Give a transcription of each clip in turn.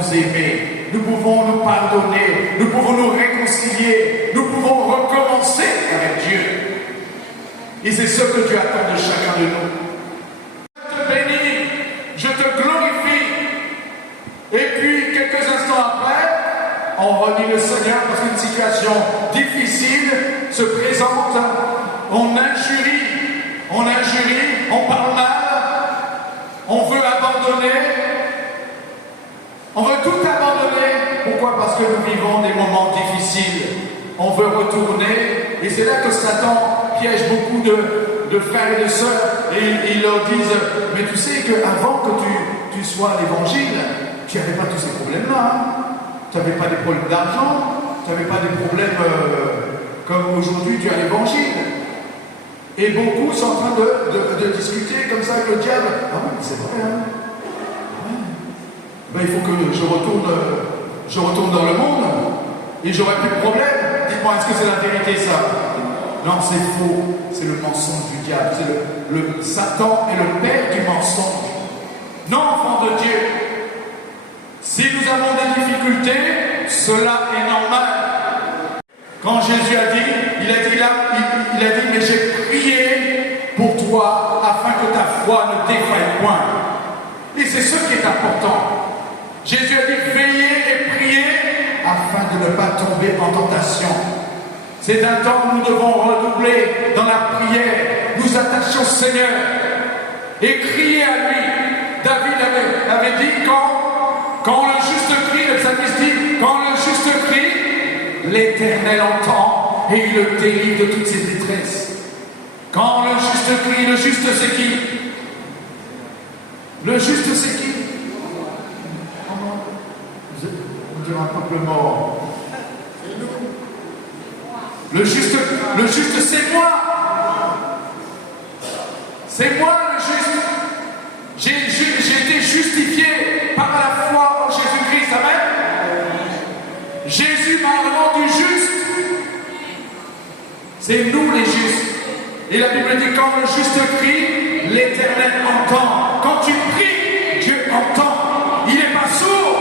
nous aimer, nous pouvons nous pardonner, nous pouvons nous réconcilier, nous pouvons recommencer avec Dieu. Et c'est ce que Dieu attend de chacun de nous. Je te bénis, je te glorifie. Et puis, quelques instants après, on renie le Seigneur parce qu'une situation difficile se présente. On injurie, on parle mal, on veut abandonner, on veut tout abandonner. Pourquoi? Parce que nous vivons des moments difficiles. On veut retourner, et c'est là que Satan piège beaucoup de frères et de sœurs, et ils leur disent, mais tu sais qu'avant que tu sois à l'évangile, tu n'avais pas tous ces problèmes-là. Hein? Tu n'avais pas des problèmes d'argent, tu n'avais pas des problèmes comme aujourd'hui tu as l'évangile. Et beaucoup sont en train de discuter comme ça avec le diable. Ah oui, c'est vrai, hein? Ouais. Ben, il faut que je retourne dans le monde et j'aurai plus de problème. Dites-moi, est-ce que c'est la vérité ça? Non, c'est faux. C'est le mensonge du diable. C'est le Satan est le père du mensonge. Non, enfant de Dieu. Si nous avons des difficultés, cela est normal. Quand Jésus a dit, il a dit, mais j'ai prié pour toi afin que ta foi ne défaille point. Et c'est ce qui est important. Jésus a dit, veillez et priez afin de ne pas tomber en tentation. C'est un temps où nous devons redoubler dans la prière, nous attacher au Seigneur et crier à lui. David avait dit quand le juste crie, le psalmiste dit, quand le juste crie, l'Éternel entend et il le délivre de toutes ses détresses. Quand le juste crie, le juste c'est qui? Le juste c'est qui? On dirait un peuple mort. Le juste c'est moi. C'est moi le juste. J'ai été justifié par la foi en Jésus-Christ. Amen. Jésus m'a rendu juste. C'est nous les justes. Et la Bible dit quand le juste crie, l'Éternel entend. Quand tu pries, Dieu entend. Il n'est pas sourd.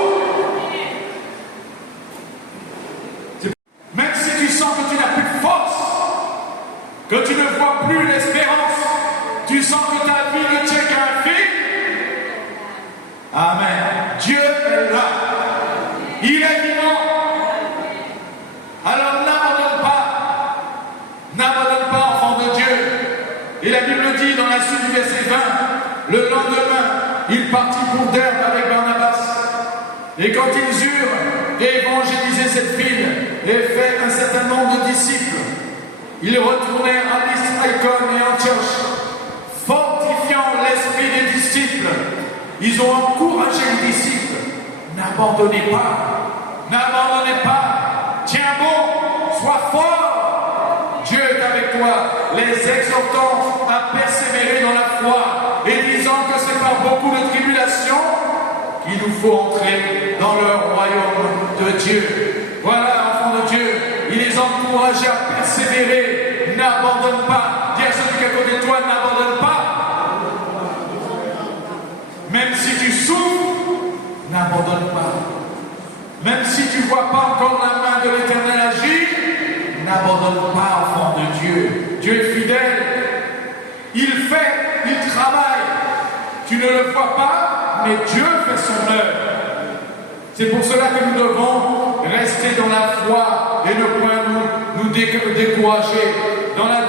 Même si tu sens que tu n'as plus de force, que tu ne vois plus l'espérance, tu sens que ta vie ne tient qu'à un fil. Amen. Dieu est là. Il est vivant. Alors n'abandonne pas. N'abandonne pas, enfant de Dieu. Et la Bible dit dans la suite du verset 20, le lendemain, il partit pour Derbe avec Barnabas. Et quand ils eurent évangélisé cette ville et fait un certain nombre de disciples, ils retournèrent à Lystre, Icône et Antioche, fortifiant l'esprit des disciples. Ils ont encouragé les disciples. N'abandonnez pas. N'abandonnez pas. Tiens bon. Sois fort. Dieu est avec toi. Les exhortant à persévérer dans la foi et disant que c'est par beaucoup de tribulations qu'il nous faut entrer dans le royaume de Dieu. Voilà, enfants de Dieu. Il les encourage à persévérer. N'abandonne pas. Dis à celui qui est à côté de toi, n'abandonne pas. Même si tu souffres, n'abandonne pas. Même si tu ne vois pas encore la main de l'Éternel agir, n'abandonne pas, enfant de Dieu. Dieu est fidèle. Il fait, il travaille. Tu ne le vois pas, mais Dieu fait son œuvre. C'est pour cela que nous devons rester dans la foi et ne point nous décourager. Dans la